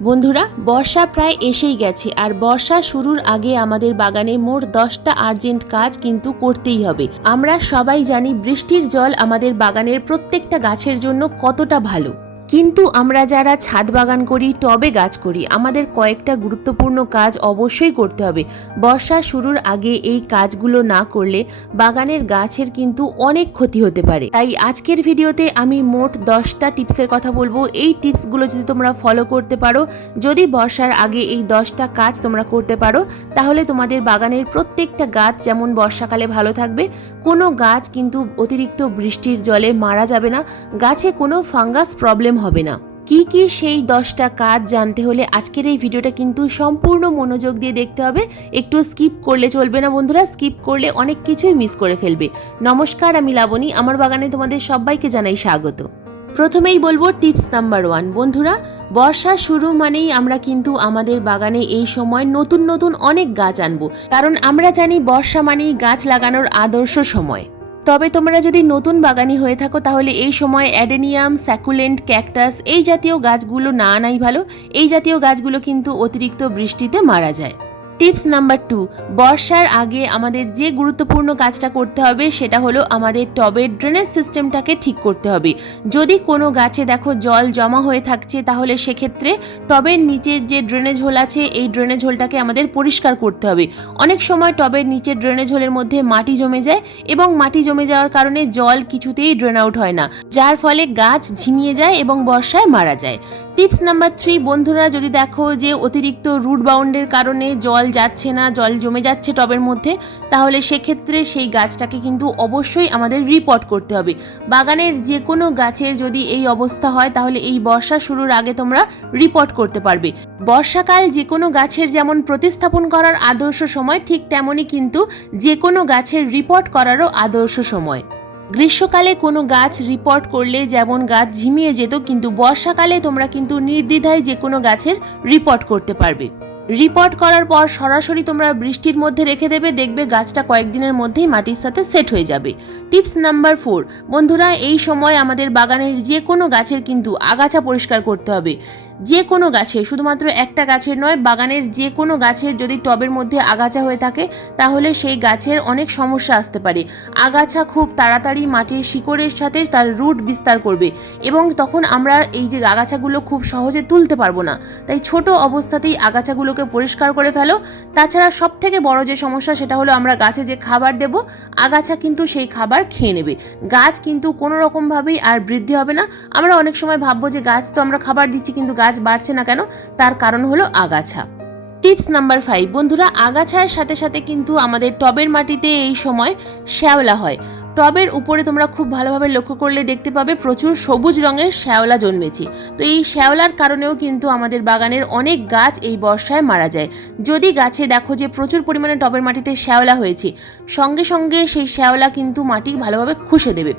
বন্ধুরা, বর্ষা প্রায় এসেই গেছে আর বর্ষা শুরুর আগে আমাদের বাগানে মোট 10টা আর্জেন্ট কাজ কিন্তু করতেই হবে। আমরা সবাই জানি বৃষ্টির জল আমাদের বাগানের প্রত্যেকটা গাছের জন্য কতটা ভালো, কিন্তু আমরা যারা ছাদ বাগান করি, টবে গাছ করি, আমাদের কয়েকটা গুরুত্বপূর্ণ কাজ অবশ্যই করতে হবে। বর্ষা শুরুর আগে এই কাজগুলো না করলে বাগানের গাছের কিন্তু অনেক ক্ষতি হতে পারে। তাই আজকের ভিডিওতে আমি মোট 10টা টিপসের কথা বলবো। এই টিপসগুলো যদি তোমরা ফলো করতে পারো, যদি বর্ষার আগে এই 10টা কাজ তোমরা করতে পারো, তাহলে তোমাদের বাগানের প্রত্যেকটা গাছ যেমন বর্ষাকালে ভালো থাকবে, কোনো গাছ কিন্তু অতিরিক্ত বৃষ্টির জলে মারা যাবে না, গাছে কোনো ফাঙ্গাস প্রবলেম হবে না। কি কি সেই 10টা কাজ জানতে হলে আজকের এই ভিডিওটা কিন্তু সম্পূর্ণ মনোযোগ দিয়ে দেখতে হবে। একটু স্কিপ করলে চলবে না বন্ধুরা, স্কিপ করলে অনেক কিছুই মিস করে ফেলবে। নমস্কার, আমি লাবণী, আমার বাগানে তোমাদের সবাইকে জানাই স্বাগত। প্রথমেই বলবো টিপস নাম্বার 1। বন্ধুরা, বর্ষা শুরু মানেই আমরা কিন্তু আমাদের বাগানে এই সময় নতুন নতুন অনেক গাছ আনবো, কারণ আমরা জানি বর্ষা মানেই গাছ লাগানোর আদর্শ সময়। তবে তোমরা যদি নতুন বাগানি হয়ে থাকো তাহলে এই সময় অ্যাডেনিয়াম, স্যাকুলেন্ট, ক্যাকটাস এই জাতীয় গাছগুলো না আনাই ভালো। এই জাতীয় গাছগুলো কিন্তু অতিরিক্ত বৃষ্টিতে মারা যায়। Tips number 2। বর্ষার আগে আমাদের যে গুরুত্বপূর্ণ কাজটা করতে হবে সেটা হলো আমাদের টবের ড্রেনেজ সিস্টেমটাকে ঠিক করতে হবে। যদি কোনো গাছে দেখো জল জমা হয়ে থাকছে, তাহলে সেক্ষেত্রে টবের নিচের যে ড্রেনেজ হোল আছে এই ড্রেনেজ হোলটাকে আমাদের পরিষ্কার করতে হবে। অনেক সময় টবের নিচের ড্রেনেজ হোলের মধ্যে মাটি জমে যায় এবং মাটি জমে যাওয়ার কারণে জল কিছুতেই ড্রেন আউট হয় না, যার ফলে গাছ ঝিমিয়ে যায় এবং বর্ষায় মারা যায়। Tips number 3। বন্ধুরা, যদি দেখো যে অতিরিক্ত রুট বাউন্ডের কারণে জল যাচ্ছে না, জল জমে যাচ্ছে টবের মধ্যে, তাহলে সেক্ষেত্রে সেই গাছটাকে কিন্তু অবশ্যই আমাদের রিপোর্ট করতে হবে। বাগানের যে কোনো গাছের যদি এই অবস্থা হয় তাহলে এই বর্ষা শুরুর আগে তোমরা রিপোর্ট করতে পারবে। বর্ষাকাল যে কোনো গাছের যেমন প্রতিস্থাপন করার আদর্শ সময়, ঠিক তেমনই কিন্তু যে কোনো গাছের রিপোর্ট করারও আদর্শ সময়। গ্রীষ্মকালে কোনো গাছ রিপোর্ট করলে যেমন গাছ ঝিমিয়ে যেত, কিন্তু বর্ষাকালে তোমরা কিন্তু নির্দ্বিধায় যে কোনো গাছের রিপোর্ট করতে পারবে। রিপোর্ট করার পর সরাসরি তোমরা বৃষ্টির মধ্যে রেখে দেবে, দেখবে গাছটা কয়েকদিনের মধ্যেই মাটির সাথে সেট হয়ে যাবে। Tips number 4। বন্ধুরা, এই সময় আমাদের বাগানের যে কোনো গাছের কিন্তু আগাছা পরিষ্কার করতে হবে। যে কোনো গাছের, শুধুমাত্র একটা গাছের নয়, বাগানের যে কোনো গাছের যদি টবের মধ্যে আগাছা হয়ে থাকে তাহলে সেই গাছের অনেক সমস্যা আসতে পারে। আগাছা খুব তাড়াতাড়ি মাটির শিকড়ের সাথে তার রুট বিস্তার করবে এবং তখন আমরা এই যে আগাছাগুলো খুব সহজে তুলতে পারবো না। তাই ছোট অবস্থাতেই আগাছাগুলোকে পরিষ্কার করে ফেলো। তাছাড়া সব থেকে বড় যে সমস্যা সেটা হলো আমরা গাছে যে খাবার দেব, আগাছা কিন্তু সেই খাবার খেয়ে নেবে। গাছ কিন্তু কোনো রকমভাবেই আর বৃদ্ধি হবে না। আমরা অনেক সময় ভাববো যে গাছ তো আমরা খাবার দিচ্ছি কিন্তু গাছ বাড়ছে না কেন, তার কারণ হলো আগাছা। Tips number 5। বন্ধুরা, আগাছার সাথে সাথে কিন্তু আমাদের টবের মাটিতে এই সময় শ্যাওলা হয়। টবের উপরে তোমরা খুব ভালোভাবে লক্ষ্য করলে দেখতে পাবে প্রচুর সবুজ রঙের শ্যাওলা জন্মেছে। তো এই শ্যাওলার কারণেও কিন্তু আমাদের বাগানের অনেক গাছ এই বর্ষায় মারা যায়। যদি গাছে দেখো যে প্রচুর পরিমাণে টবের মাটিতে শ্যাওলা হয়েছে, সঙ্গে সঙ্গে সেই শ্যাওলা কিন্তু মাটি ভালোভাবে খুশে দেবে।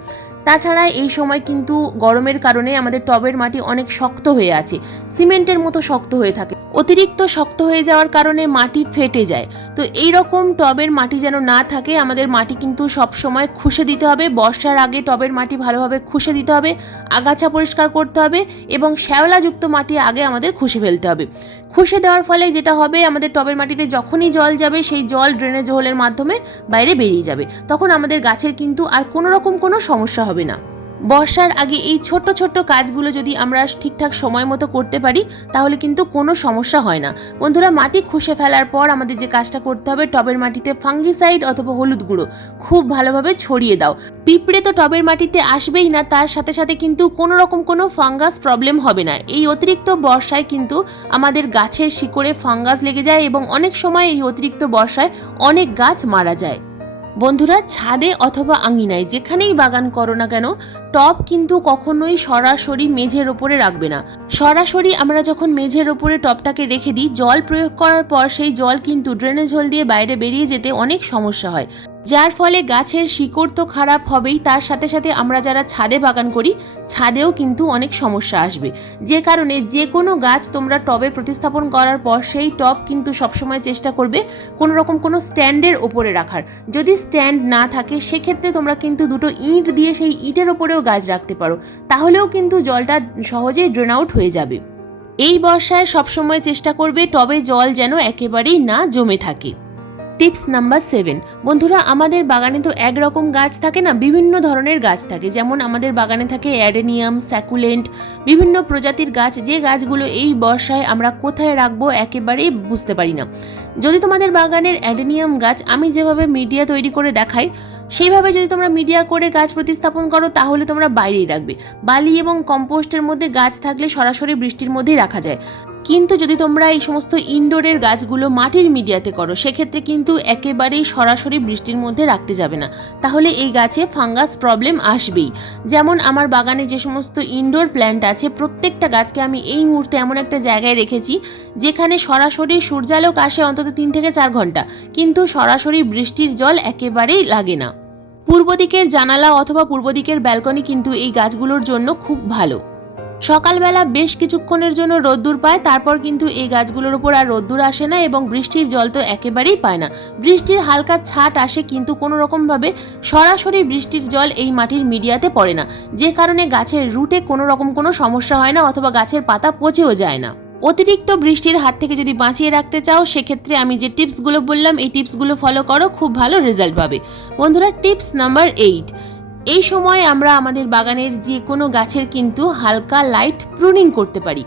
তাছাড়া এই সময় কিন্তু গরমের কারণে আমাদের টবের মাটি অনেক শক্ত হয়ে আছে, সিমেন্টের মতো শক্ত হয়ে থাকে। অতিরিক্ত শক্ত হয়ে যাওয়ার কারণে মাটি ফেটে যায়। তো এই রকম টবের মাটি যেন না থাকে, আমাদের মাটি কিন্তু সব সময় খুশে দিতে হবে। বর্ষার আগে টবের মাটি ভালোভাবে খুশে দিতে হবে, আগাছা পরিষ্কার করতে হবে এবং শ্যাওলাযুক্ত মাটি আগে আমাদের খুশে ফেলতে হবে। খুশে দেওয়ার ফলে যেটা হবে, আমাদের টবের মাটিতে যখনই জল যাবে সেই জল ড্রেনেজ হোলের মাধ্যমে বাইরে বেরিয়ে যাবে। তখন আমাদের গাছের কিন্তু আর কোনো রকম কোনো সমস্যা হবে না। বর্ষার আগে এই ছোট্ট ছোট্ট কাজগুলো যদি আমরা ঠিকঠাক সময় মতো করতে পারি তাহলে কিন্তু কোনো সমস্যা হয় না। বন্ধুরা, মাটি খুশে ফেলার পর আমাদের যে কাজটা করতে হবে, টবের মাটিতে ফাঙ্গিসাইড অথবা হলুদ গুঁড়ো খুব ভালোভাবে ছড়িয়ে দাও। পিঁপড়ে তো টবের মাটিতে আসবেই না, তার সাথে সাথে কিন্তু কোনো রকম কোনো ফাঙ্গাস প্রবলেম হবে না। এই অতিরিক্ত বর্ষায় কিন্তু আমাদের গাছের শিকড়ে ফাঙ্গাস লেগে যায় এবং অনেক সময় এই অতিরিক্ত বর্ষায় অনেক গাছ মারা যায়। বন্ধুরা, ছাদে অথবা আঙিনায় যেখানেই বাগান করো না কেন, টব কিন্তু কখনোই সরাসরি মেঝের ওপরে রাখবে না। সরাসরি আমরা যখন মেঝের ওপরে টবটাকে রেখে দিই, জল প্রয়োগ করার পর সেই জল কিন্তু ড্রেনেজ হোল দিয়ে বাইরে বেরিয়ে যেতে অনেক সমস্যা হয়, যার ফলে গাছের শিকড় তো খারাপ হবেই, তার সাথে সাথে আমরা যারা ছাদে বাগান করি ছাদেও কিন্তু অনেক সমস্যা আসবে। যে কারণে যে কোনো গাছ তোমরা টবে প্রতিস্থাপন করার পর সেই টব কিন্তু সবসময় চেষ্টা করবে কোনো রকম কোনো স্ট্যান্ডের ওপরে রাখার। যদি স্ট্যান্ড না থাকে সেক্ষেত্রে তোমরা কিন্তু দুটো ইঁট দিয়ে সেই ইঁটের ওপরেও গাছ রাখতে পারো, তাহলেও কিন্তু জলটা সহজেই ড্রেন আউট হয়ে যাবে। এই বর্ষায় সবসময় চেষ্টা করবে টবে জল যেন একেবারেই না জমে থাকে। Tips number 7। বন্ধুরা, আমাদের বাগানে তো একরকম গাছ থাকে না, বিভিন্ন ধরনের গাছ থাকে। যেমন আমাদের বাগানে থাকে অ্যাডেনিয়াম, স্যাকুলেন্ট, বিভিন্ন প্রজাতির গাছ, যে গাছগুলো এই বর্ষায় আমরা কোথায় রাখবো একেবারেই বুঝতে পারি না। যদি তোমাদের বাগানের অ্যাডেনিয়াম গাছ আমি যেভাবে মিডিয়া তৈরি করে দেখাই সেইভাবে যদি তোমরা মিডিয়া করে গাছ প্রতিস্থাপন করো তাহলে তোমরা বাইরেই রাখবে। বালি এবং কম্পোস্টের মধ্যে গাছ থাকলে সরাসরি বৃষ্টির মধ্যেই রাখা যায়। কিন্তু যদি তোমরা এই সমস্ত ইনডোরের গাছগুলো মাটির মিডিয়াতে করো সেক্ষেত্রে কিন্তু একেবারেই সরাসরি বৃষ্টির মধ্যে রাখতে যাবে না, তাহলে এই গাছে ফাঙ্গাস প্রবলেম আসবেই। যেমন আমার বাগানে যে সমস্ত ইনডোর প্ল্যান্ট আছে প্রত্যেকটা গাছকে আমি এই মুহূর্তে এমন একটা জায়গায় রেখেছি যেখানে সরাসরি সূর্যালোক আসে অন্তত 3 থেকে 4 ঘন্টা, কিন্তু সরাসরি বৃষ্টির জল একেবারেই লাগে না। পূর্ব দিকের জানালা অথবা পূর্ব দিকের ব্যালকনি কিন্তু এই গাছগুলোর জন্য খুব ভালো। সকালবেলা বেশ কিছুক্ষণের জন্য রোদ্দুর পায়, তারপর কিন্তু এই গাছগুলোর উপর আর রোদ্দুর আসে না এবং বৃষ্টির জল তো একেবারেই পায় না। বৃষ্টির হালকা ছাট আসে কিন্তু কোনো রকমভাবে সরাসরি বৃষ্টির জল এই মাটির মিডিয়াতে পড়ে না, যে কারণে গাছের রুটে কোনো রকম কোনো সমস্যা হয় না অথবা গাছের পাতা পচেও যায় না। অতিরিক্ত বৃষ্টির হাত থেকে যদি বাঁচিয়ে রাখতে চাও সেক্ষেত্রে আমি যে টিপসগুলো বললাম এই টিপসগুলো ফলো করো, খুব ভালো রেজাল্ট পাবে। বন্ধুরা, টিপস নাম্বার 8। এই সময় আমরা আমাদের বাগানের যে কোনো গাছের কিন্তু হালকা লাইট প্রুনিং করতে পারি।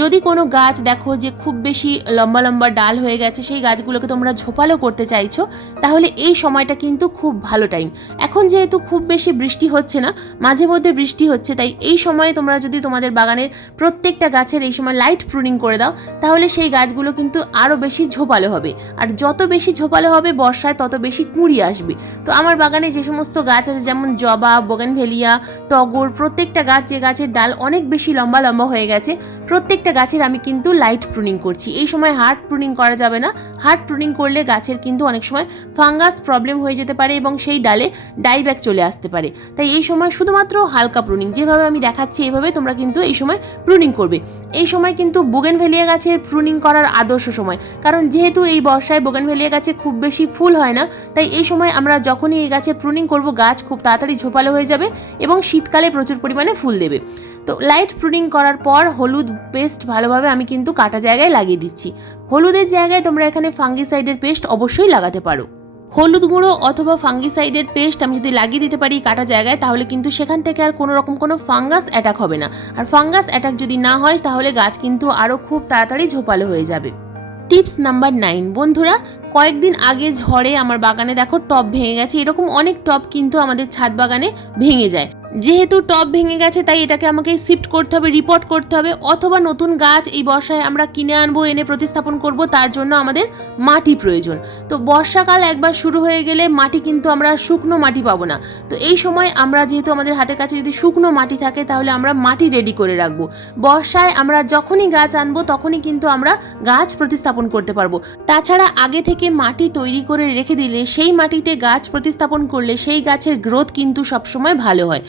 যদি কোনো গাছ দেখো যে খুব বেশি লম্বা লম্বা ডাল হয়ে গেছে, সেই গাছগুলোকে তোমরা ঝোপালো করতে চাইছো, তাহলে এই সময়টা কিন্তু খুব ভালো টাইম। এখন যেহেতু খুব বেশি বৃষ্টি হচ্ছে না, মাঝে মধ্যে বৃষ্টি হচ্ছে, তাই এই সময়ে তোমরা যদি তোমাদের বাগানের প্রত্যেকটা গাছের এই সময় লাইট প্রুনিং করে দাও তাহলে সেই গাছগুলো কিন্তু আরও বেশি ঝোপালো হবে। আর যত বেশি ঝোপালো হবে বর্ষায় তত বেশি কুঁড়ি আসবে। তো আমার বাগানে যে সমস্ত গাছ আছে যেমন জবা, বোগেনভেলিয়া, টগর, প্রত্যেকটা গাছ যে গাছের ডাল অনেক বেশি লম্বা লম্বা হয়ে গেছে প্রত্যেকটা গাছের আমি কিন্তু লাইট প্রুনিং করছি। এই সময় হার্ড প্রুনিং করা যাবে না, হার্ড প্রুনিং করলে গাছের কিন্তু অনেক সময় ফাঙ্গাস প্রবলেম হয়ে যেতে পারে এবং সেই ডালে ডাইব্যাক চলে আসতে পারে। তাই এই সময় শুধুমাত্র হালকা প্রুনিং, যেভাবে আমি দেখাচ্ছি এইভাবে তোমরা কিন্তু এই সময় প্রুনিং করবে। এই সময় কিন্তু বোগেনভেলিয়া গাছের প্রুনিং করার আদর্শ সময়, কারণ যেহেতু এই বর্ষায় বোগেনভেলিয়া গাছে খুব বেশি ফুল হয় না, তাই এই সময় আমরা যখনই এই গাছের প্রুনিং করব গাছ খুব তাড়াতাড়ি ঝোপালো হয়ে যাবে এবং শীতকালে প্রচুর পরিমাণে ফুল দেবে। তো লাইট প্রুনিং করার পর হলুদ পেস্ট ভালোভাবে আমি কিন্তু কাটা জায়গায় লাগিয়ে দিচ্ছি। হলুদের জায়গায় তোমরা এখানে ফাঙ্গিসাইডের পেস্ট অবশ্যই লাগাতে পারো। হলুদ গুঁড়ো অথবা ফাঙ্গিসাইডের পেস্ট আমি যদি লাগিয়ে দিতে পারি কাটা জায়গায় তাহলে কিন্তু সেখান থেকে আর কোনো রকম কোনো ফাঙ্গাস অ্যাটাক হবে না। আর ফাঙ্গাস অ্যাটাক যদি না হয় তাহলে গাছ কিন্তু আরও খুব তাড়াতাড়ি ঝোপালো হয়ে যাবে। Tips number 9। বন্ধুরা, কয়েকদিন আগে ঝড়ে আমার বাগানে দেখো টব ভেঙে গেছে। এরকম অনেক টব কিন্তু আমাদের ছাদ বাগানে ভেঙে যায়। যেহেতু টব ভেঙে গেছে তাই এটাকে আমাকে শিফট করতে হবে, রিপোর্ট করতে হবে, অথবা নতুন গাছ এই বর্ষায় আমরা কিনে আনবো, এনে প্রতিস্থাপন করব, তার জন্য আমাদের মাটি প্রয়োজন। তো বর্ষাকাল একবার শুরু হয়ে গেলে মাটি কিন্তু আমরা শুকনো মাটি পাবো না। তো এই সময় আমরা যেহেতু আমাদের হাতের কাছে যদি শুকনো মাটি থাকে তাহলে আমরা মাটি রেডি করে রাখবো। বর্ষায় আমরা যখনই গাছ আনবো তখনই কিন্তু আমরা গাছ প্রতিস্থাপন করতে পারবো। তাছাড়া আগে থেকে মাটি তৈরি করে রেখে দিলে সেই মাটিতে গাছ প্রতিস্থাপন করলে সেই গাছের গ্রোথ কিন্তু সবসময় ভালো হয়।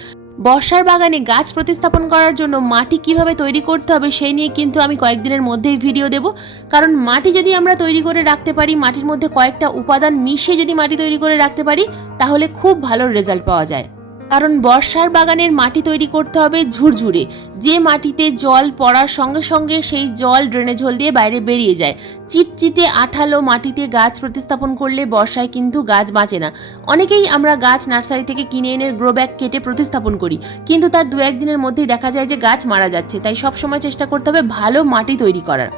বর্ষার বাগানে গাছ প্রতিস্থাপন করার জন্য মাটি কিভাবে তৈরি করতে হবে সেই নিয়ে কিন্তু আমি কয়েকদিনের মধ্যেই ভিডিও দেব। কারণ মাটি যদি আমরা তৈরি করে রাখতে পারি, মাটির মধ্যে কয়েকটা উপাদান মিশিয়ে যদি মাটি তৈরি করে রাখতে পারি তাহলে খুব ভালো রেজাল্ট পাওয়া যায়। কারণ বর্ষার বাগানের মাটি তৈরি করতে হবে ঝুরঝুরে, যে মাটিতে জল পড়ার সঙ্গে সঙ্গে সেই জল ড্রেনেজ হোল দিয়ে বাইরে বেরিয়ে যায়। চিটচিটে আঠালো মাটিতে গাছ প্রতিস্থাপন করলে বর্ষায় কিন্তু গাছ বাঁচে না। অনেকেই আমরা গাছ নার্সারি থেকে কিনে এনে গ্রো ব্যাগ কেটে প্রতিস্থাপন করি, কিন্তু তার 2-1 দিনের মধ্যেই দেখা যায় যে গাছ মারা যাচ্ছে। তাই সবসময় চেষ্টা করতে হবে ভালো মাটি তৈরি করার।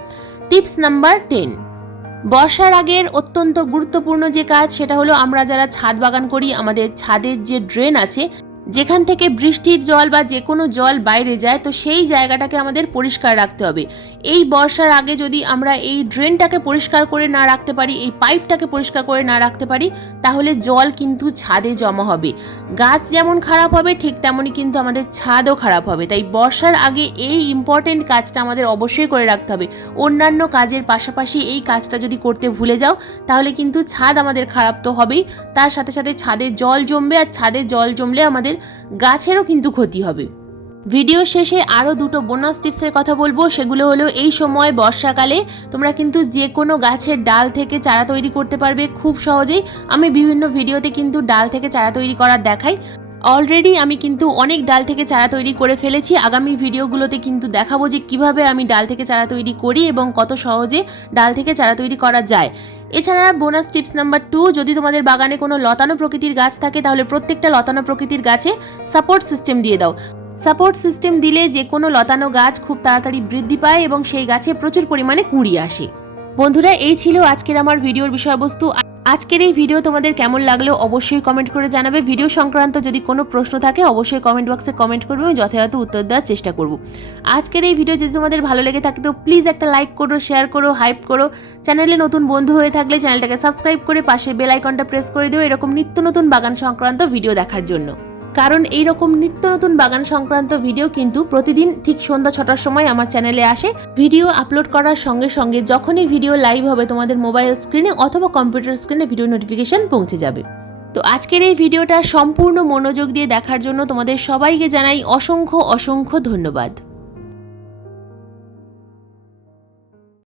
Tips number 10। বর্ষার আগের অত্যন্ত গুরুত্বপূর্ণ যে কাজ সেটা হলো আমরা যারা ছাদ বাগান করি আমাদের ছাদের যে ড্রেন আছে যেখান থেকে বৃষ্টির জল বা যে কোনো জল বাইরে যায় তো সেই জায়গাটাকে আমাদের পরিষ্কার রাখতে হবে। এই বর্ষার আগে যদি আমরা এই ড্রেনটাকে পরিষ্কার করে না রাখতে পারি, এই পাইপটাকে পরিষ্কার করে না রাখতে পারি তাহলে জল কিন্তু ছাদে জমা হবে। গাছ যেমন খারাপ হবে ঠিক তেমনই কিন্তু আমাদের ছাদও খারাপ হবে। তাই বর্ষার আগে এই ইম্পর্টেন্ট কাজটা আমাদের অবশ্যই করে রাখতে হবে। অন্যান্য কাজের পাশাপাশি এই কাজটা যদি করতে ভুলে যাও তাহলে কিন্তু ছাদ আমাদের খারাপ তো হবেই, তার সাথে সাথে ছাদে জল জমবে, আর ছাদে জল জমলে আমাদের গাছেরও কিন্তু ক্ষতি হবে। ভিডিও শেষে আরও 2টো বোনাস টিপসের কথা বলবো। সেগুলো হলো এই সময় বর্ষাকালে তোমরা কিন্তু যে কোনো গাছের ডাল থেকে চারা তৈরি করতে পারবে খুব সহজেই। আমি বিভিন্ন ভিডিওতে কিন্তু ডাল থেকে চারা তৈরি করার দেখাই। অলরেডি আমি কিন্তু অনেক ডাল থেকে চারা তৈরি করে ফেলেছি। আগামী ভিডিওগুলোতে কিন্তু দেখাবো যে কিভাবে আমি ডাল থেকে চারা তৈরি করি এবং কত সহজে ডাল থেকে চারা তৈরি করা যায়। এছাড়া বোনাস টিপস নাম্বার 2, যদি তোমাদের বাগানে কোনো লতানো প্রকৃতির গাছ থাকে তাহলে প্রত্যেকটা লতানো প্রকৃতির গাছে সাপোর্ট সিস্টেম দিয়ে দাও। সাপোর্ট সিস্টেম দিলে যে কোনো লতানো গাছ খুব তাড়াতাড়ি বৃদ্ধি পায় এবং সেই গাছে প্রচুর পরিমাণে কুঁড়ি আসে। বন্ধুরা, এই ছিল আজকের আমার ভিডিওর বিষয়বস্তু। আজকের এই ভিডিও তোমাদের কেমন লাগলো অবশ্যই কমেন্ট করে জানাবে। ভিডিও সংক্রান্ত যদি কোনো প্রশ্ন থাকে অবশ্যই কমেন্ট বক্সে কমেন্ট করবে, আমি যথাযথ উত্তর দেওয়ার চেষ্টা করব। আজকের এই ভিডিও যদি তোমাদের ভালো লেগে থাকে তো প্লিজ একটা লাইক করো, শেয়ার করো, হাইপ করো। চ্যানেলে নতুন বন্ধু হয়ে থাকলে চ্যানেলটাকে সাবস্ক্রাইব করে পাশে বেল আইকনটা প্রেস করে দিও এরকম নিত্য নতুন বাগান সংক্রান্ত ভিডিও দেখার জন্য। কারণ এইরকম নিত্য নতুন বাগান সংক্রান্ত ভিডিও কিন্তু প্রতিদিন ঠিক সন্ধ্যা 6টার সময় আমার চ্যানেলে আসে। ভিডিও আপলোড করার সঙ্গে সঙ্গে যখনই ভিডিও লাইভ হবে তোমাদের মোবাইল স্ক্রিনে অথবা কম্পিউটার স্ক্রিনে ভিডিও নোটিফিকেশন পৌঁছে যাবে। তো আজকের এই ভিডিওটা সম্পূর্ণ মনোযোগ দিয়ে দেখার জন্য তোমাদের সবাইকে জানাই অসংখ্য অসংখ্য ধন্যবাদ।